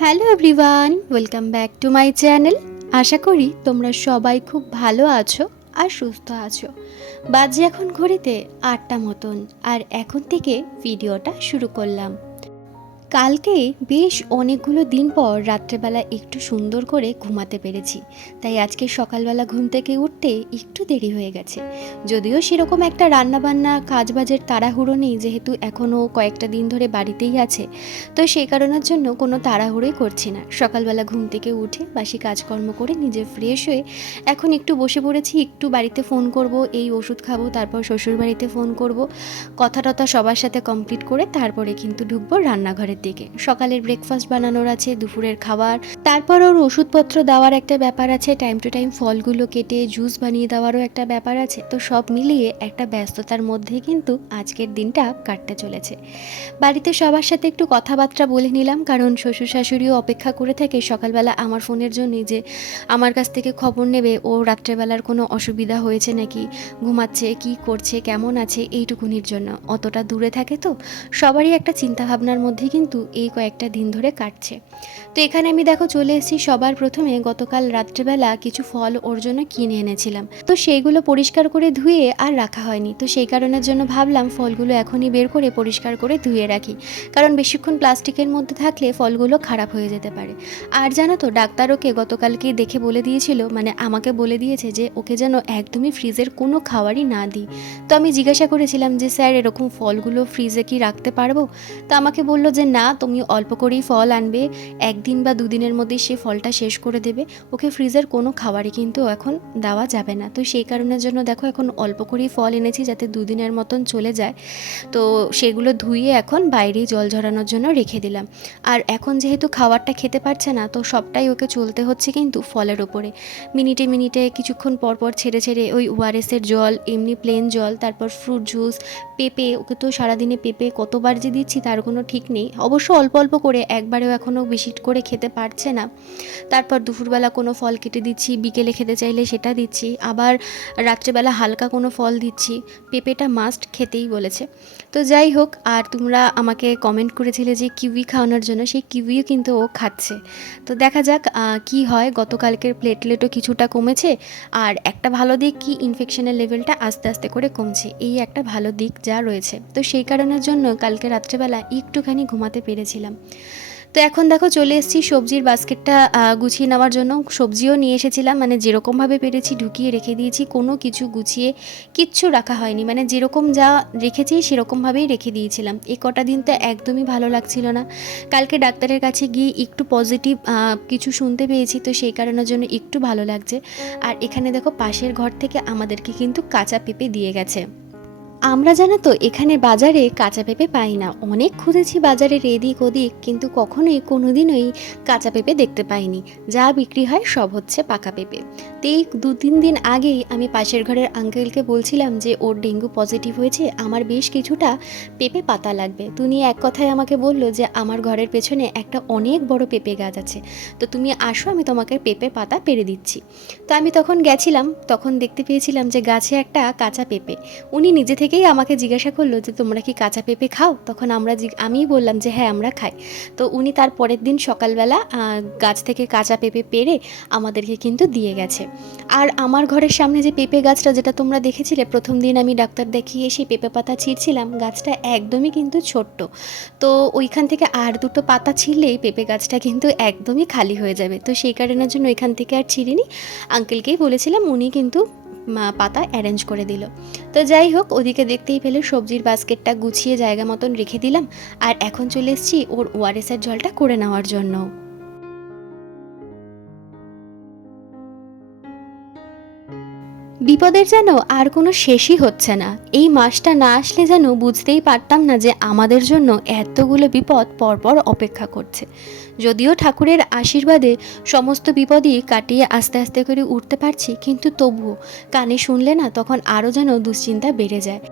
Hello everyone, welcome back to my channel. আশা করি তোমরা সবাই খুব ভালো আছো আর সুস্থ আছো। বাজে এখন ঘড়িতে 8টা মতন, আর এখন থেকে ভিডিওটা শুরু করলাম। কালকে বেশ অনেকগুলো দিন পর রাত্রেবেলা একটু সুন্দর করে ঘুমাতে পেরেছি, তাই আজকে সকালবেলা ঘুম থেকে উঠতে একটু দেরি হয়ে গেছে। যদিও সেরকম একটা রান্নাবান্না কাজবাজের তাড়াহুড়ো নেই, যেহেতু এখনও কয়েকটা দিন ধরে বাড়িতেই আছে, তো সেই কারণের জন্য কোনো তাড়াহুড়োই করছি না। সকালবেলা ঘুম থেকে উঠে বাসি কাজকর্ম করে নিজে ফ্রেশ হয়ে এখন একটু বসে পড়েছি। একটু বাড়িতে ফোন করব, এই ওষুধ খাবো, তারপর শ্বশুর বাড়িতে ফোন করব, কথা টথা সবার সাথে কমপ্লিট করে তারপরে কিন্তু ঢুকবো রান্নাঘরের দিকে। সকালের ব্রেকফাস্ট বানানোর আছে, দুপুরের খাবার, তারপর ওর ওষুধপত্র দেওয়ার একটা ব্যাপার আছে, টাইম টু টাইম ফলগুলো কেটে জুস বানিয়ে দেওয়ারও একটা ব্যাপার আছে। তো সব মিলিয়ে একটা ব্যস্ততার মধ্যে কিন্তু আজকের দিনটা কাটতে চলেছে। বাড়িতে সবার সাথে একটু কথাবার্তা বলে নিলাম, কারণ শ্বশুর শাশুড়িও অপেক্ষা করে থাকে সকালবেলা আমার ফোনের জন্যই, যে আমার কাছ থেকে খবর নেবে ও রাত্রেবেলার কোনো অসুবিধা হয়েছে নাকি, ঘুমাচ্ছে, কি করছে, কেমন আছে, এইটুকুনির জন্য। অতটা দূরে থাকে তো সবারই একটা চিন্তাভাবনার মধ্যে কিন্তু এই কয়েকটা দিন ধরে কাটছে। তো এখানে আমি দেখো চলে এসেছি। সবার প্রথমে গতকাল রাত্রেবেলা কিছু ফল ওর জন্য কিনে এনেছিলাম, তো সেইগুলো পরিষ্কার করে ধুয়ে আর রাখা হয়নি। তো সেই কারণের জন্য ভাবলাম ফলগুলো এখনই বের করে পরিষ্কার করে ধুয়ে রাখি, কারণ বেশিক্ষণ প্লাস্টিকের মধ্যে থাকলে ফলগুলো খারাপ হয়ে যেতে পারে। আর জানো তো, ডাক্তার ওকে গতকালকে দেখে বলে দিয়েছিল, মানে আমাকে বলে দিয়েছে যে ওকে যেন একদমই ফ্রিজের কোনো খাবারই না দিই। তো আমি জিজ্ঞাসা করেছিলাম যে স্যার, এরকম ফলগুলো ফ্রিজে কি রাখতে পারবো? তো আমাকে বললো যে না, তুমি অল্প করেই ফল আনবে, একদিন বা দুদিনের মধ্যেই সে ফলটা শেষ করে দেবে। ওকে ফ্রিজের কোনো খাবারই কিন্তু এখন দেওয়া যাবে না। তো সেই কারণের জন্য দেখো এখন অল্প করেই ফল এনেছি, যাতে দুদিনের মতন চলে যায়। তো সেগুলো ধুয়ে এখন বাইরেই জল ঝরানোর জন্য রেখে দিলাম। আর এখন যেহেতু খাবারটা খেতে পারছে না, তো সবটাই ওকে চলতে হচ্ছে কিন্তু ফলের ওপরে। মিনিটে মিনিটে কিছুক্ষণ পর পর ছেড়ে ছেড়ে ওই ওআরএসের জল, এমনি প্লেন জল, তারপর ফ্রুট জুস, পেঁপে। ওকে তো সারাদিনে পেঁপে কতবার যে দিচ্ছি তার কোনো ঠিক নেই। অবশ্য অল্প অল্প করে, একবারেও এখনও বেশি করে খেতে পারছে না। তারপর দুপুরবেলা কোনো ফল কেটে দিচ্ছি, বিকেলে খেতে চাইলে সেটা দিচ্ছি, আবার রাত্রেবেলা হালকা কোনো ফল দিচ্ছি। পেঁপেটা মাস্ট খেতেই বলেছে। তো যাই হোক, আর তোমরা আমাকে কমেন্ট করেছিলে যে কিউই খাওয়ানোর জন্য, সেই কিউইও কিন্তু ও খাচ্ছে। তো দেখা যাক কি হয়। গতকালকের প্লেটলেটও কিছুটা কমেছে, আর একটা ভালো দিক কি, ইনফেকশনের লেভেলটা আস্তে আস্তে করে কমছে, এই একটা ভালো দিক যা রয়েছে। তো সেই কারণের জন্য কালকে রাত্রেবেলা একটুখানি ঘুমাতে পেরেছিলাম। তো এখন দেখো চলে এসেছি সবজির বাস্কেটটা গুছিয়ে নেওয়ার জন্য। সবজিও নিয়ে এসেছিলাম, মানে যেরকমভাবে পেরেছি ঢুকিয়ে রেখে দিয়েছি, কোনো কিছু গুছিয়ে কিচ্ছু রাখা হয়নি, মানে যেরকম যা রেখেছি সেরকমভাবেই রেখে দিয়েছিলাম। এই কটা দিন তো একদমই ভালো লাগছিল না। কালকে ডাক্তারের কাছে গিয়ে একটু পজিটিভ কিছু শুনতে পেয়েছি, তো সেই কারণের জন্য একটু ভালো লাগছে। আর এখানে দেখো পাশের ঘর থেকে আমাদেরকে কিন্তু কাঁচা পেঁপে দিয়ে গেছে। আমরা জানো তো এখানে বাজারে কাঁচা পেঁপে পাই না। অনেক খুঁজেছি বাজারের এদিক ওদিক, কিন্তু কখনোই কোনোদিনই কাঁচা পেঁপে দেখতে পাইনি। যা বিক্রি হয় সব হচ্ছে পাকা পেঁপে। তো এই 2-3 দিন আগেই আমি পাশের ঘরের আঙ্কেলকে বলছিলাম যে ওর ডেঙ্গু পজিটিভ হয়েছে, আমার বেশ কিছুটা পেঁপে পাতা লাগবে। তুমি এক কথায় আমাকে বললো যে আমার ঘরের পেছনে একটা অনেক বড় পেঁপে গাছ আছে, তো তুমি আসো, আমি তোমাকে পেঁপে পাতা পেরে দিচ্ছি। তো আমি তখন গেছিলাম, তখন দেখতে পেয়েছিলাম যে গাছে একটা কাঁচা পেঁপে। উনি নিজে থেকেই আমাকে জিজ্ঞাসা করলো যে তোমরা কি কাঁচা পেঁপে খাও? তখন আমিই বললাম যে হ্যাঁ আমরা খাই। তো উনি তার পরের দিন সকালবেলা গাছ থেকে কাঁচা পেঁপে পেড়ে আমাদেরকে কিন্তু দিয়ে গেছে। আর আমার ঘরের সামনে যে পেঁপে গাছটা, যেটা তোমরা দেখেছিলে প্রথম দিন আমি ডাক্তার দেখিয়ে এসে পেঁপে পাতা ছিঁড়ছিলাম, গাছটা একদমই কিন্তু ছোট্ট। তো ওইখান থেকে আর দুটো পাতা ছিঁড়লেই পেঁপে গাছটা কিন্তু একদমই খালি হয়ে যাবে। তো সেই কারণের জন্য এখান থেকে আর ছিঁড়িনি, আঙ্কেলকেই বলেছিলাম, উনি কিন্তু পাতা অ্যারেঞ্জ করে দিল। তো যাই হোক, ওদিকে দেখতেই পেলে সবজির বাস্কেটটা গুছিয়ে জায়গা মতন রেখে দিলাম। আর এখন চলে এসেছি ওর ওআরএসের জলটা করে নেওয়ার জন্য। বিপদের যেন আর কোনো শেষই হচ্ছে না। এই মাসটা না আসলে যেন বুঝতেই পারতাম না যে আমাদের জন্য এতগুলো বিপদ পরপর অপেক্ষা করছে। যদিও ঠাকুরের আশীর্বাদে সমস্ত বিপদই কাটিয়ে আস্তে আস্তে করে উঠতে পারছি, কিন্তু তবুও কানে শুনলে না তখন আরও যেন দুশ্চিন্তা বেড়ে যায়।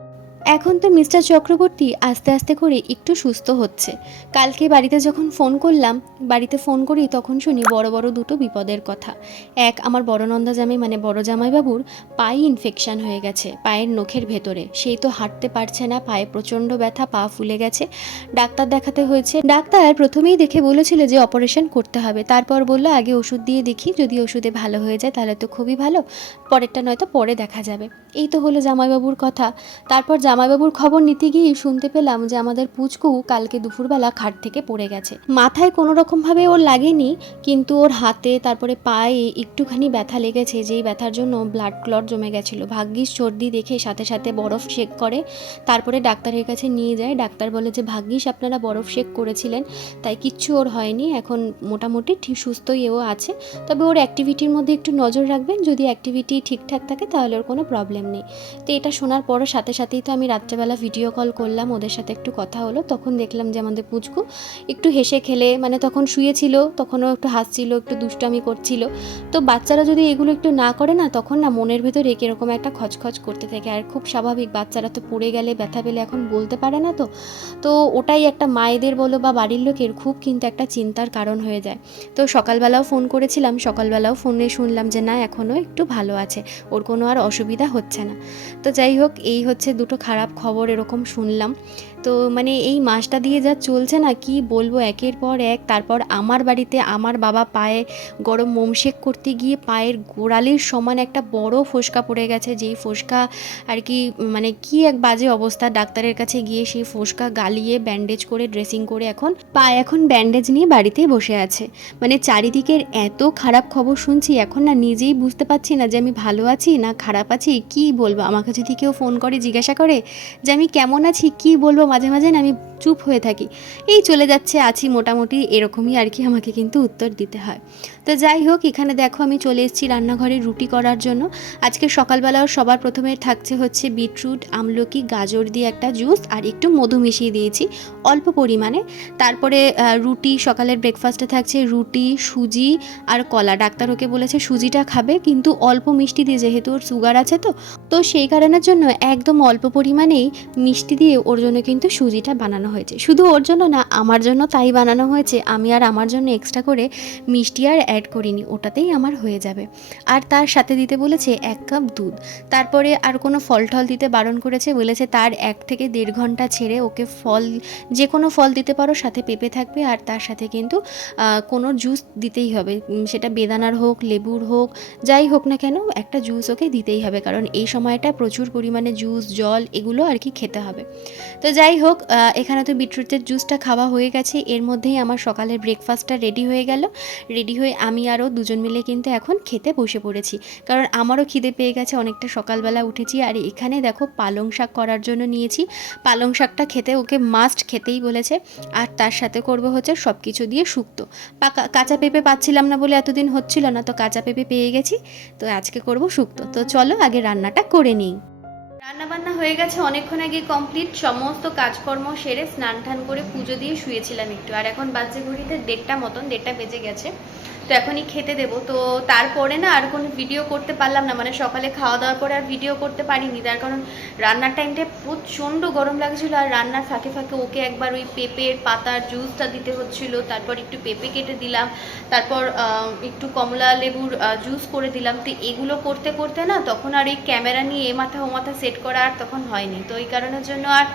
এখন তো মিস্টার চক্রবর্তী আস্তে আস্তে করে একটু সুস্থ হচ্ছে। কালকে বাড়িতে যখন ফোন করলাম, বাড়িতে ফোন করি তখন শুনি বড় বড় দুটো বিপদের কথা। এক, আমার বড় নন্দা জামাই মানে বড় জামাইবাবুর পায়ে ইনফেকশন হয়ে গেছে, পায়ের নখের ভেতরে। সেই তো হাঁটতে পারছে না, পায়ে প্রচণ্ড ব্যথা, পা ফুলে গেছে, ডাক্তার দেখাতে হয়েছে। ডাক্তার প্রথমেই দেখে বলেছিল যে অপারেশন করতে হবে, তারপর বললো আগে ওষুধ দিয়ে দেখি, যদি ওষুধে ভালো হয়ে যায় তাহলে তো খুবই ভালো, পরেরটা নয়তো পরে দেখা যাবে। এই তো হলো জামাইবাবুর কথা। তারপর জামাইবাবুর খবর নিতে গিয়ে শুনতে পেলাম যে আমাদের পুচকু কালকে দুপুরবেলা খাট থেকে পড়ে গেছে। মাথায় কোনো রকমভাবে ওর লাগেনি, কিন্তু ওর হাতে তারপরে পায়ে একটুখানি ব্যথা লেগেছে, যেই ব্যথার জন্য ব্লাড ক্লট জমে গেছিলো। ভাগ্যিস সর্দি দেখে সাথে সাথে বরফ শেক করে, তারপরে ডাক্তারের কাছে নিয়ে যায়। ডাক্তার বলে যে ভাগ্যিস আপনারা বরফ শেক করেছিলেন, তাই কিচ্ছু ওর হয়নি, এখন মোটামুটি ঠিক সুস্থই ও আছে। তবে ওর অ্যাক্টিভিটির মধ্যে একটু নজর রাখবেন, যদি অ্যাক্টিভিটি ঠিকঠাক থাকে তাহলে ওর কোনো প্রবলেম নেই। তো এটা শোনার পরও সাথে সাথেই তো আমি রাত্রেবেলা ভিডিও কল করলাম, ওদের সাথে একটু কথা হলো। তখন দেখলাম যে আমাদের পুচকু একটু হেসে খেলে, মানে তখন শুয়েছিল, তখনও একটু হাসছিল, একটু দুষ্টামি করছিল। তো বাচ্চারা যদি এগুলো একটু না করে না, তখন না মনের ভেতরে কীরকম একটা খচখচ করতে থাকে। আর খুব স্বাভাবিক, বাচ্চারা তো পড়ে গেলে ব্যথা পেলে এখন বলতে পারে না। তো ওটাই একটা মায়েদের বলো বা বাড়ির লোকের খুব কিন্তু একটা চিন্তার কারণ হয়ে যায়। তো সকালবেলাও ফোন করেছিলাম, সকালবেলাও ফোনে শুনলাম যে না, এখনও একটু ভালো আছে, ওর কোনো আর অসুবিধা হচ্ছে না। তো যাই হোক, এই হচ্ছে দুটো খারাপ খবর এরকম শুনলাম। তো মানে এই মাসটা দিয়ে যা চলছে না, কি বলবো, একের পর এক। তারপর আমার বাড়িতে আমার বাবা পায়ে গরম মোম শেক করতে গিয়ে পায়ের গোড়ালির সমান একটা বড় ফোসকা পড়ে গেছে, যেই ফোসকা আর কি, মানে কি এক বাজে অবস্থা। ডাক্তারের কাছে গিয়ে সেই ফোসকা গালিয়ে ব্যান্ডেজ করে ড্রেসিং করে এখন ব্যান্ডেজ নিয়ে বাড়িতেই বসে আছে। মানে চারিদিকের এত খারাপ খবর শুনছি, এখন না নিজেই বুঝতে পারছি না যে আমি ভালো আছি না খারাপ আছি। কি বলবো, আমাকে যদি কেউ ফোন করে জিজ্ঞাসা করে যে আমি কেমন আছি, কি বলবো, মাঝে মাঝে না আমি চুপ হয়ে থাকি। এই চলে যাচ্ছে, আছি মোটামুটি, এরকমই আর কি আমাকে কিন্তু উত্তর দিতে হয়। তো যাই হোক, এখানে দেখো আমি চলে এসেছি রান্নাঘরে রুটি করার জন্য। আজকে সকালবেলাও সবার প্রথমে থাকছে হচ্ছে বিটরুট, আমলকি, গাজর দিয়ে একটা জুস, আর একটু মধু মিশিয়ে দিয়েছি অল্প পরিমাণে। তারপরে রুটি, সকালের ব্রেকফাস্টে থাকছে রুটি, সুজি আর কলা। ডাক্তার ওকে বলেছে সুজিটা খাবে, কিন্তু অল্প মিষ্টি দিয়ে, যেহেতু ওর সুগার আছে তো সেই কারণের জন্য একদম অল্প পরিমাণেই মিষ্টি দিয়ে ওর জন্য কিন্তু সুজিটা বানানো হয়েছে। শুধু ওর জন্য না, আমার জন্য তাই বানানো হয়েছে। আমি আর আমার জন্য এক্সট্রা করে মিষ্টি আর অ্যাড করিনি, ওটাতেই আমার হয়ে যাবে। আর তার সাথে দিতে বলেছে 1 কাপ দুধ। তারপরে আর কোনো ফল টল দিতে বারণ করেছে, বলেছে তার 1 থেকে 1.5 ঘন্টা ছেড়ে ওকে ফল, যে কোনো ফল দিতে পারো, সাথে পেঁপে থাকবে, আর তার সাথে কিন্তু কোনো জুস দিতেই হবে, সেটা বেদানার হোক, লেবুর হোক, যাই হোক না কেন একটা জুস ওকে দিতেই হবে, কারণ এই সময়টা প্রচুর পরিমাণে জুস, জল এগুলো আর কি খেতে হবে। তো যাই হোক, এখানে তো বিটরুটের জুসটা খাওয়া হয়ে গেছে, এর মধ্যেই আমার সকালের ব্রেকফাস্টটা রেডি হয়ে গেল। রেডি হয়ে আমি আরও দুজন মিলে কিন্তু এখন খেতে বসে পড়েছি, কারণ আমারও খিদে পেয়ে গেছে, অনেকটা সকালবেলা উঠেছি। আর এখানে দেখো পালং শাক করার জন্য নিয়েছি। পালং শাকটা খেতে ওকে মাস্ট খেতেই বলেছে। আর তার সাথে করব হচ্ছে সব কিছু দিয়ে শুক্তো। কাঁচা পেঁপে পাচ্ছিলাম না বলে এতদিন হচ্ছিল না, তো কাঁচা পেঁপে পেয়ে গেছি, তো আজকে করব শুক্তো। তো চলো আগে রান্নাটা করে নিই। রান্নাবান্না হয়ে গেছে অনেকক্ষণ আগে কমপ্লিট, সমস্ত কাজকর্ম সেরে স্নান টান করে পুজো দিয়ে শুয়েছিলাম একটু। আর এখন বাজে ঘড়িতে 1:30 মতন, 1:30 বেজে গেছে। তো এখনই খেতে দেবো। তো তারপরে না আর কোনো ভিডিও করতে পারলাম না, মানে সকালে খাওয়া দাওয়ার পরে আর ভিডিও করতে পারিনি, তার কারণ রান্নার টাইমটা প্রচণ্ড গরম লাগছিলো। আর রান্নার ফাঁকে ফাঁকে ওকে একবার ওই পেঁপের পাতার জুসটা দিতে হচ্ছিলো, তারপর একটু পেঁপে কেটে দিলাম, তারপর একটু কমলা লেবুর জুস করে দিলাম। তো এগুলো করতে করতে না তখন আর এই ক্যামেরা নিয়ে এ মাথা ও মাথা সেট করা আর তখন হয়নি। তো এই কারণের জন্য আর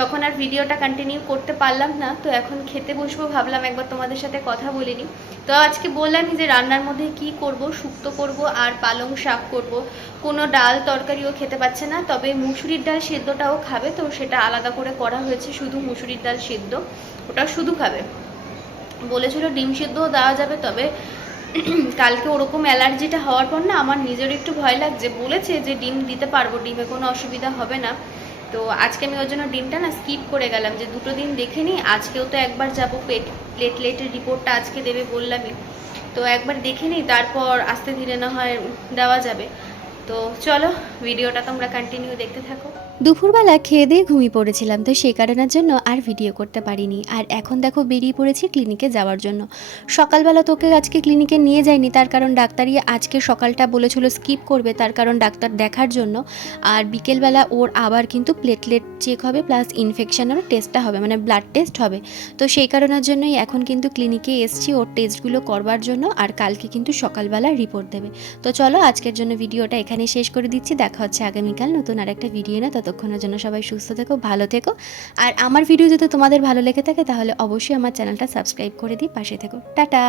তখন আর ভিডিওটা কন্টিনিউ করতে পারলাম না। তো এখন খেতে বসবো, ভাবলাম একবার তোমাদের সাথে কথা বলিনি। তো আজকে বললামই যে রান্নার মধ্যে কি করব, শুক্তো করব আর পালং শাক করব। কোনো ডাল তরকারিও খেতে পাচ্ছে না, তবে মুসুরির ডাল সেদ্ধটাও খাবে, তো সেটা আলাদা করে করা হয়েছে, শুধু মুসুরির ডাল সেদ্ধ, ওটা শুধু খাবে। বলেছিল ডিম সেদ্ধও দেওয়া যাবে, তবে কালকে ওরকম অ্যালার্জিটা হওয়ার পর না আমার নিজের একটু ভয় লাগছে। বলেছে যে ডিম দিতে পারবো, ডিমে কোনো অসুবিধা হবে না। তো আজকে আমি ওর জন্য ডিমটা না স্কিপ করে গেলাম, যে 2 দিন দেখে নিই। আজকেও তো একবার যাবো, প্লেটলেটের রিপোর্টটা আজকে দেবে বললামই, তো একবার দেখে নিই, তারপর আস্তে ধীরে না হয় দেওয়া যাবে। তো চলো ভিডিওটা তোমরা কন্টিনিউ দেখতে থাকো। দুপুরবেলা খেয়ে দিয়ে ঘুমিয়ে পড়েছিলাম, তো সেই কারণের জন্য আর ভিডিও করতে পারিনি। আর এখন দেখো বেরিয়ে পড়েছি ক্লিনিকে যাওয়ার জন্য। সকালবেলা তোকে আজকে ক্লিনিকে নিয়ে যায়নি, তার কারণ ডাক্তারই আজকে সকালটা বলেছিল স্কিপ করবে, তার কারণ ডাক্তার দেখার জন্য। আর বিকেলবেলা ওর আবার কিন্তু প্লেটলেট চেক হবে, প্লাস ইনফেকশনেরও টেস্টটা হবে, মানে ব্লাড টেস্ট হবে। তো সেই কারণের জন্যই এখন কিন্তু ক্লিনিকে এসছি ওর টেস্টগুলো করবার জন্য, আর কালকে কিন্তু সকালবেলা রিপোর্ট দেবে। তো চলো আজকের জন্য ভিডিওটা এখানে শেষ করে দিচ্ছি। দেখা হচ্ছে আগামীকাল নতুন আরেকটা ভিডিও না। ততক্ষণের জন্য সবাই সুস্থ থেকো, ভালো থেকো। আর আমার ভিডিও যদি তোমাদের ভালো লেগে থাকে তাহলে অবশ্যই আমার চ্যানেলটা সাবস্ক্রাইব করে দিই, পাশে থেকো। টাটা।